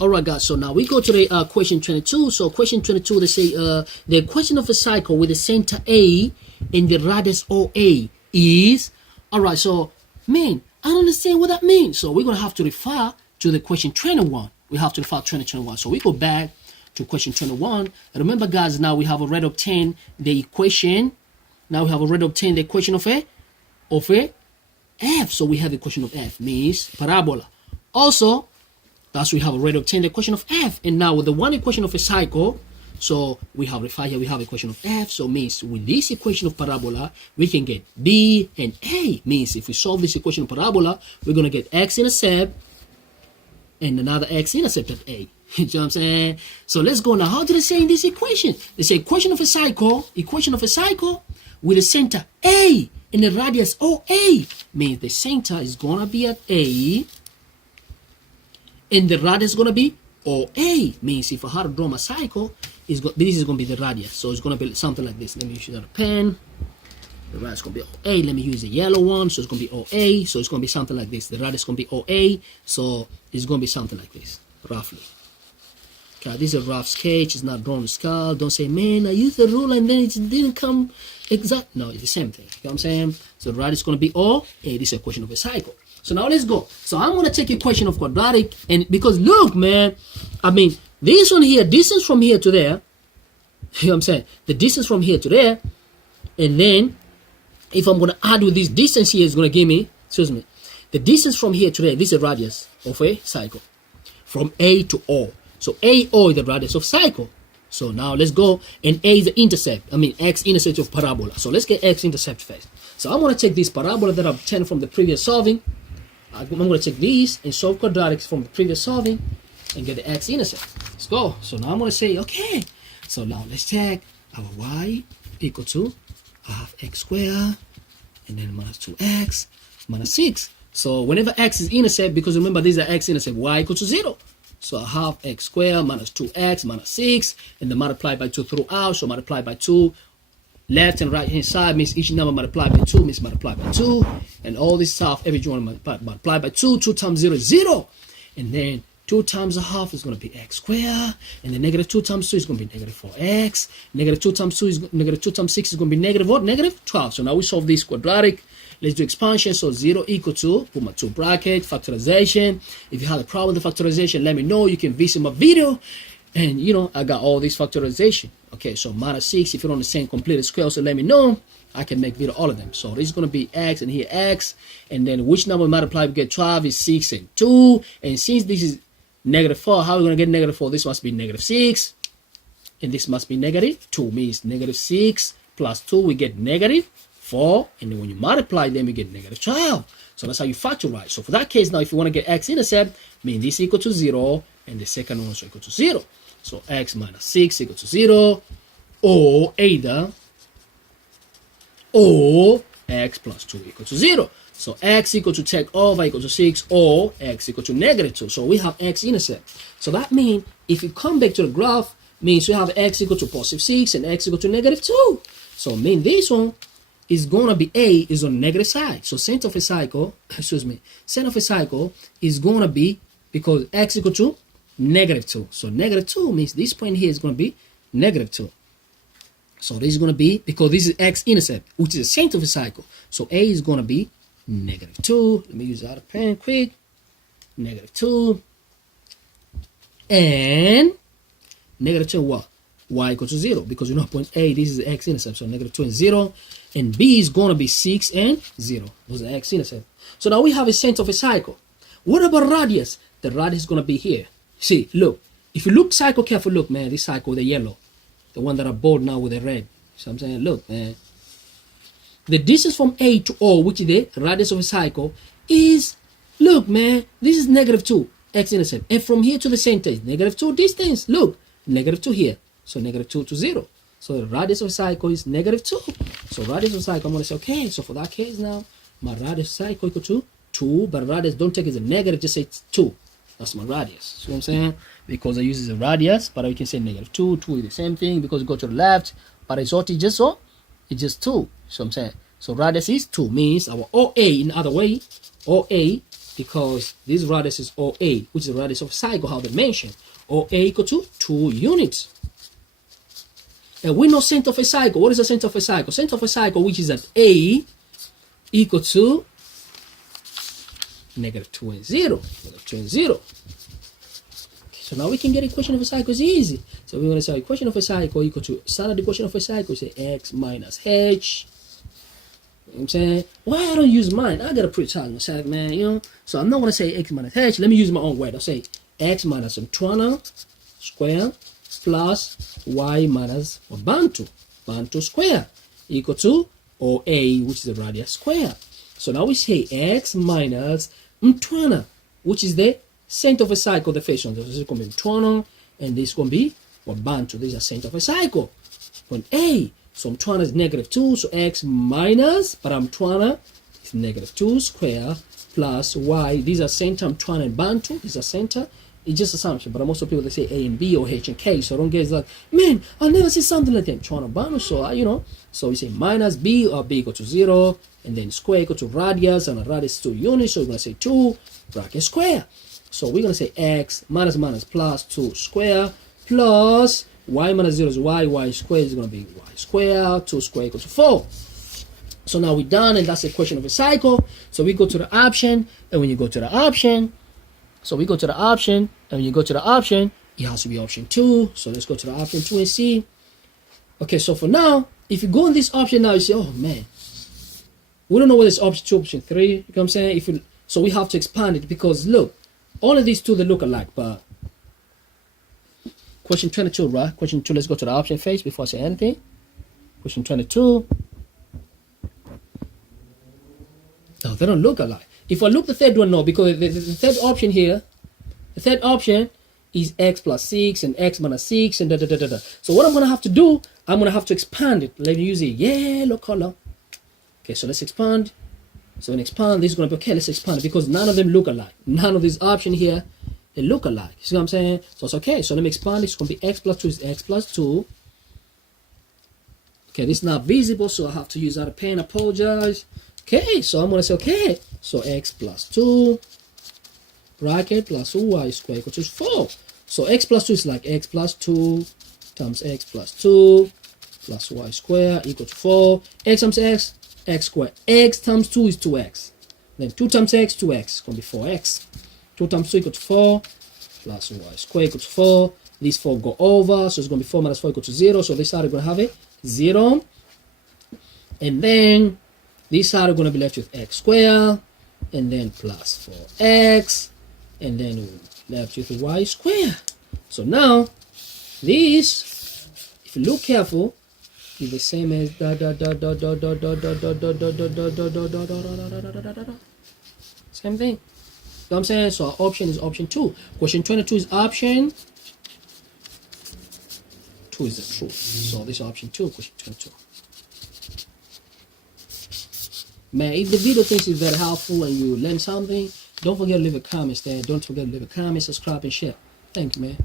All right, guys. So now we go to the question 22. So question 22, they say the equation of a cycle with the center A and the radius OA is. All right. So, man, I don't understand what that means. So we're gonna have to refer to the question 21. We have to refer to 2021. So we go back to question 21. And remember, guys, now we have already obtained the equation. Now we have already obtained the equation of a f. So we have the equation of f means parabola. Also, thus we have already obtained the equation of f. And now with the one equation of a cycle, so we have referred here, we have equation of f. So means with this equation of parabola, we can get b and a. Means if we solve this equation of parabola, we're gonna get x-intercept and another x-intercept at a. You know what I'm saying? So let's go now. How do they say in this equation? They say equation of a cycle with a center A and the radius OA. Means the center is gonna be at A and the radius is gonna be OA. Means if I had to draw my cycle, this is gonna be the radius. So it's gonna be something like this. Let me use a pen. The radius is gonna be OA. Let me use the yellow one. So it's gonna be OA. So it's gonna be something like this. The radius is gonna be OA. So it's gonna be something like this, roughly. Okay, this is a rough sketch. It's not drawn to scale. Don't say, man, I used the ruler and then it didn't come exact. No, it's the same thing. You know what I'm saying? So the radius is gonna be OA. This is a equation of a cycle. So now let's go. So I'm gonna take equation of quadratic, and because look, man, I mean this one here, distance from here to there. You know what I'm saying? The distance from here to there, and then if I'm gonna add with this distance here, it's gonna give me, excuse me, the distance from here to there. This is the radius of a cycle from A to O. So AO is the radius of cycle. So now let's go, and A is the intercept. I mean x-intercept of parabola. So let's get x-intercept first. So I'm gonna take this parabola that I've obtained from the previous solving. I'm gonna take these and solve quadratics from the previous solving and get the x-intercept. Let's go. So now I'm gonna say, okay. So now let's check our y equal to half x squared and then minus 2x minus 6. So whenever x is intercept, because remember these are x-intercept, y equal to 0. So half x squared minus 2x minus 6, and then multiply by 2 throughout. So multiply by 2 left and right hand side means each number multiplied by 2 means multiply by 2, and all this stuff every one multiply by 2. 2 times 0 is 0, and then 2 times a half is going to be x squared, and then negative 2 times 2 is going to be negative 4x. Negative 2 times 2 is negative 2 times 6 is going to be negative what? Negative 12. So now we solve this quadratic. Let's do expansion. So 0 equal to, put my 2 bracket, factorization. If you have a problem with the factorization, let me know. You can visit my video. And you know, I got all this factorization. Okay, so minus 6, if you don't understand completed square, so let me know. I can make video all of them. So this is going to be x and here x. And then which number multiply we get 12 is 6 and 2. And since this is negative 4, how are we going to get negative 4? This must be negative 6. And this must be negative 2. Means negative 6 plus 2, we get negative 4, and then when you multiply them, you get negative 12. So that's how you factorize. So for that case, now if you want to get x-intercept, mean this equal to 0, and the second one also equal to 0. So x minus 6 equal to 0, or either, or x plus 2 equal to 0. So x equal to take over equal to 6, or x equal to negative 2. So we have x-intercept. So that means if you come back to the graph, means we have x equal to positive 6 and x equal to negative 2. So mean this one is gonna be A is on the negative side. So center of a cycle, excuse me, center of a cycle is gonna be, because x equal to negative 2. So negative 2 means this point here is gonna be negative 2. So this is gonna be, because this is x-intercept, which is the center of a cycle. So A is gonna be negative 2. Let me use out a pen quick. Negative 2. And negative 2 what? Y equal to 0, because you know point A, this is x-intercept, so negative 2 and 0, and B is going to be 6 and 0. Those are x-intercept. So now we have a center of a cycle. What about radius? The radius is going to be here. See, look, if you look cycle careful, look, man, this cycle, the yellow, the one that I bold now with the red. So I'm saying, look, man, the distance from A to O, which is the radius of a cycle, is, look, man, this is negative 2, x-intercept, and from here to the center is negative 2 distance. Look, negative 2 here. So negative 2 to 0. So the radius of a cycle is negative 2. So radius of a cycle, I'm going to say, okay, so for that case now, my radius of a cycle equal to 2, but radius, don't take it as a negative, just say it's 2. That's my radius. See what I'm saying? Because I use it as a radius, but I can say negative 2. 2 is the same thing because you go to the left, but result is just so, it's just 2. So I'm saying, so radius is 2, means our OA, in other way, OA because this radius is OA, which is the radius of a cycle, how they mentioned. OA equal to 2 units. And we know center of a cycle. What is the center of a cycle? Center of a cycle, which is at A, equal to -2 and 0. -2 and 0. Okay, so now we can get equation of a cycle is easy. So we're going to say equation of a cycle equal to standard equation of a cycle, say x minus h. You know what I'm saying? Why I don't use mine? I got a pretty tight myself, man, you know? So I'm not going to say x minus h. Let me use my own word. I'll say x minus Mtwana square plus y minus Bantu square equal to OA, which is the radius square. So now we say x minus Mtwana, which is the center of a cycle, the face on this is going to be Mtwana, and this is going to be Bantu. This is a center of a cycle. When A, so Mtwana is -2, so x minus, but Mtwana is -2 square plus y. These are center, Mtwana and Bantu. These are center. It's just assumption, but most of people they say A and B or H and K, so don't get like, man, I never see something like that. Mtwana Bantu, so you know, so we say minus B or B equal to 0, and then square equal to radius, and the radius is 2 units, so we're gonna say 2 bracket square. So we're gonna say x minus plus 2 square plus y minus 0 is y squared is going to be y squared, 2 squared equals to 4. So now we're done, and that's the equation of a cycle. So we go to the option, and when you go to the option, it has to be option 2. So let's go to the option 2 and see. Okay, so for now, if you go in this option now, you say, oh man, we don't know whether it's option 2, option 3. You know what I'm saying? So we have to expand it, because look, all of these two, they look alike, but question 22, right? Question 2, let's go to the option phase before I say anything. Question 22. No, they don't look alike. If I look the third one, no, because the third option here, the third option is x plus 6 and x minus 6 and da. So what I'm going to have to do, I'm going to have to expand it. Let me use a yellow color. Okay, so let's expand. So when expand, this is going to be, okay, let's expand it, because none of them look alike. None of these options here, they look alike. See what I'm saying? So it's okay. So let me expand. It's going to be x plus 2 is x plus 2. Okay, this is not visible, so I have to use out a pen. Apologize. Okay, so I'm going to say, okay, so x plus 2 bracket plus y squared equals to 4. So x plus 2 is like x plus 2 times x plus 2 plus y squared equal to 4. X times x, x squared. X times 2 is 2x. Then 2 times x, 2x. It's going to be 4x. 2 times 2 equals to 4 plus y squared equals to 4. These 4 go over, so it's going to be 4 minus 4 equals to 0. So this side is going to have a 0. And then this side are going to be left with x squared, and then plus 4x, and then left with y squared. So now, this, if you look careful, is the same as same thing. You know what I'm saying? So our option is option 2. Question 22 is option 2 is the truth. So this is option 2, question 22. Man, if the video thinks it's very helpful and you learn something, don't forget to leave a comment there. Don't forget to leave a comment, subscribe, and share. Thank you, man.